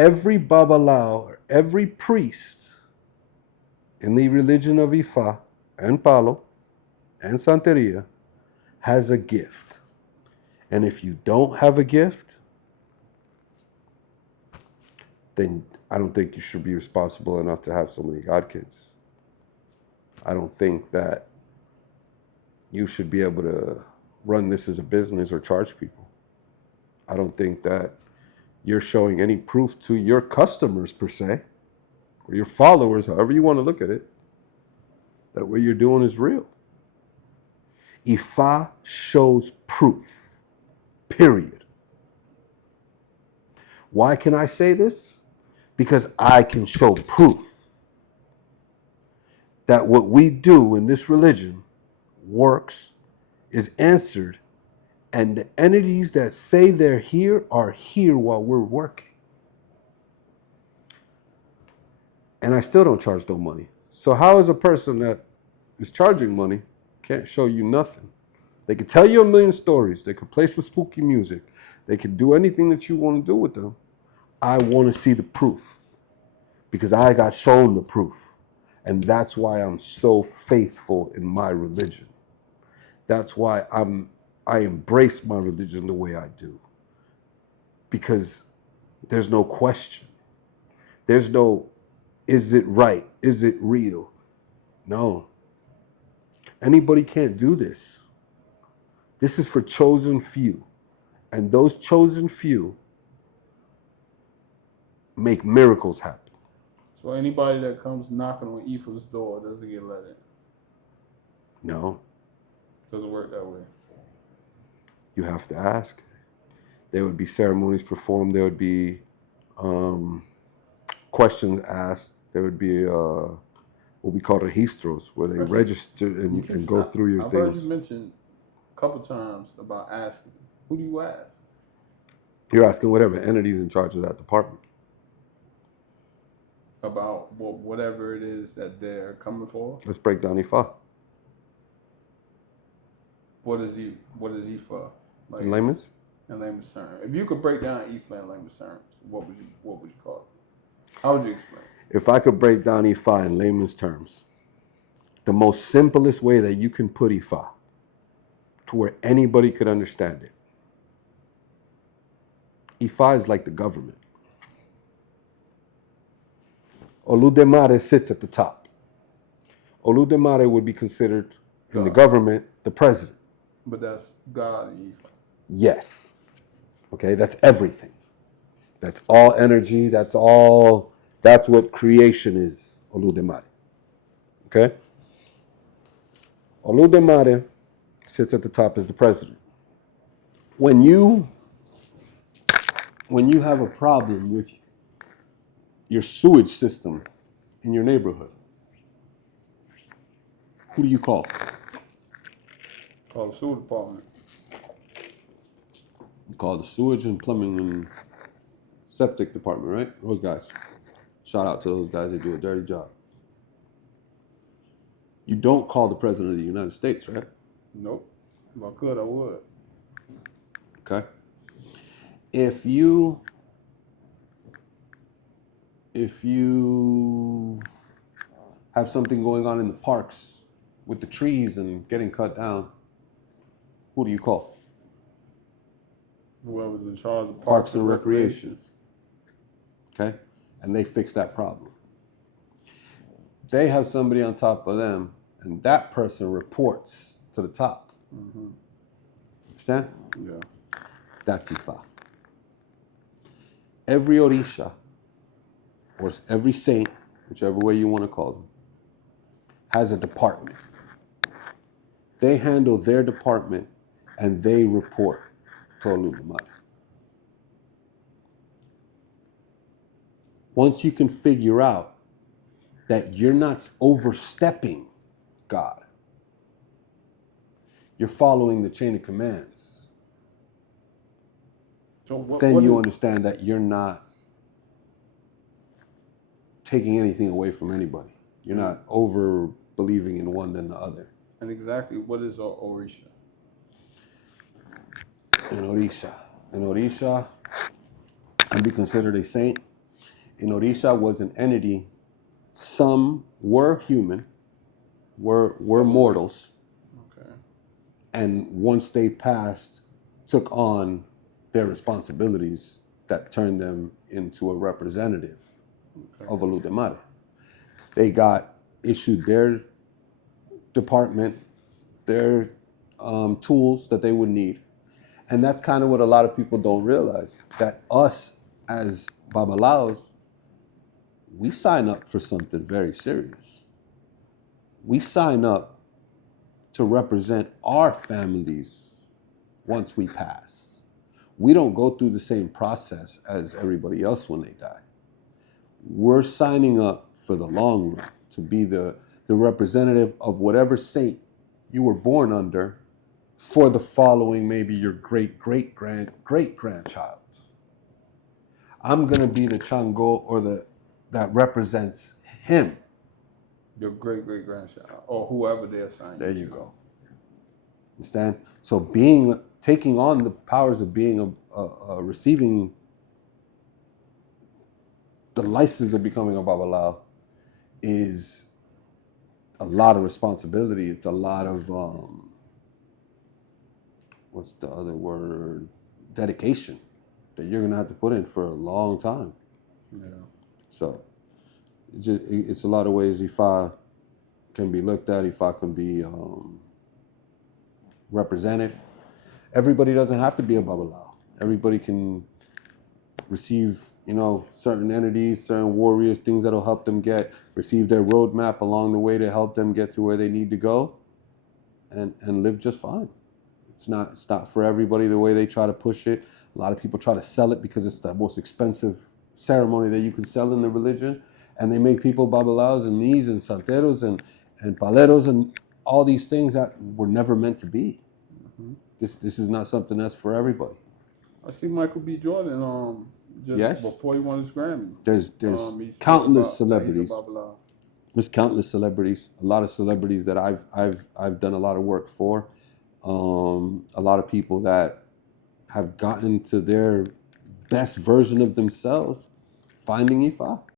every Babalawo, or every priest in the religion of Ifa and Palo and Santeria has a gift. And if you don't have a gift, then I don't think you should be responsible enough to have so many God kids. I don't think that you should be able to run this as a business or charge people. I don't think that you're showing any proof to your customers per se, or your followers, however you want to look at it, that what you're doing is real. Ifa shows proof, period. Why can I say this? Because I can show proof that what we do in this religion works, is answered, and the entities that say they're here are here while we're working. And I still don't charge no money. So how is a person that is charging money can't show you nothing? They could tell you a million stories. They could play some spooky music. They could do anything that you want to do with them. I want to see the proof because I got shown the proof. And that's why I'm so faithful in my religion. That's why I embrace my religion the way I do. Because there's no question. There's no, is it right? Is it real? No. Anybody can't do this. This is for chosen few. And those chosen few make miracles happen. So anybody that comes knocking on Ifa's door doesn't get let in? No. Doesn't work that way. You have to ask. There would be ceremonies performed. There would be questions asked. There would be what we call registros, where they register and go through your I've things. heard you mention a couple times about asking. Who do you ask? You're asking whatever entity's in charge of that department. About whatever it is that they're coming for? Let's break down Ifa. What is Ifa? Like, In layman's? In layman's terms. If you could break down Ifa in layman's terms, what would you call it? How would you explain it? If I could break down Ifa in layman's terms, the most simplest way that you can put Ifa to where anybody could understand it. Ifa is like the government. Oludemare sits at the top. Oludemare would be considered in the government the president. But that's God and Ifa. Yes. Okay, that's everything. That's all energy. That's what creation is. Oludemare. Okay? Oludemare sits at the top as the president. When you have a problem with your sewage system in your neighborhood, who do you call? Call the sewer department. You call the sewage and plumbing and septic department, right? Those guys. Shout out to those guys. They do a dirty job. You don't call the president of the United States, right? Nope. If I could, I would. Okay. If you have something going on in the parks with the trees and getting cut down, who do you call? Whoever's in charge of Parks and Recreation. Okay? And they fix that problem. They have somebody on top of them, and that person reports to the top. Mm-hmm. Understand? Yeah. That's Ifa. Every Orisha, or every saint, whichever way you want to call them, has a department. They handle their department and they report to Oludemare. Once you can figure out that you're not overstepping God, you're following the chain of commands, So then you understand that you're not taking anything away from anybody. You're not over believing in one than the other. And exactly what is Orisha? An Orisha can be considered a saint. in Orisha was an entity. Some were human, were mortals, Okay. and once they passed, took on their responsibilities that turned them into a representative of Oludemare. They got issued their department, their tools that they would need. And that's kind of what a lot of people don't realize, that us as Babalawos, we sign up for something very serious. We sign up to represent our families once we pass. We don't go through the same process as everybody else when they die. We're signing up for the long run to be the representative of whatever saint you were born under for the following, maybe your great-great-grandchild. I'm going to be the Chango or that represents him. Your great-great-grandchild, or whoever they assign. There you go. Understand? So taking on the powers of being receiving the license of becoming a Babalawo is a lot of responsibility. It's a lot of what's the other word? Dedication that you're gonna have to put in for a long time. Yeah. So it's a lot of ways Ifa can be looked at. Ifa can be represented. Everybody doesn't have to be a Babalawo. Everybody can receive, certain entities, certain warriors, things that'll help them receive their roadmap along the way to help them get to where they need to go, and live just fine. It's not for everybody the way they try to push it. A lot of people try to sell it because it's the most expensive ceremony that you can sell in the religion, and they make people Babalawos and these and santeros and paleros and all these things that were never meant to be. Mm-hmm. This is not something that's for everybody. I see Michael B. Jordan just before he won his Grammy. There's countless celebrities. There's countless celebrities. A lot of celebrities that I've done a lot of work for. A lot of people that have gotten to their best version of themselves finding Ifa.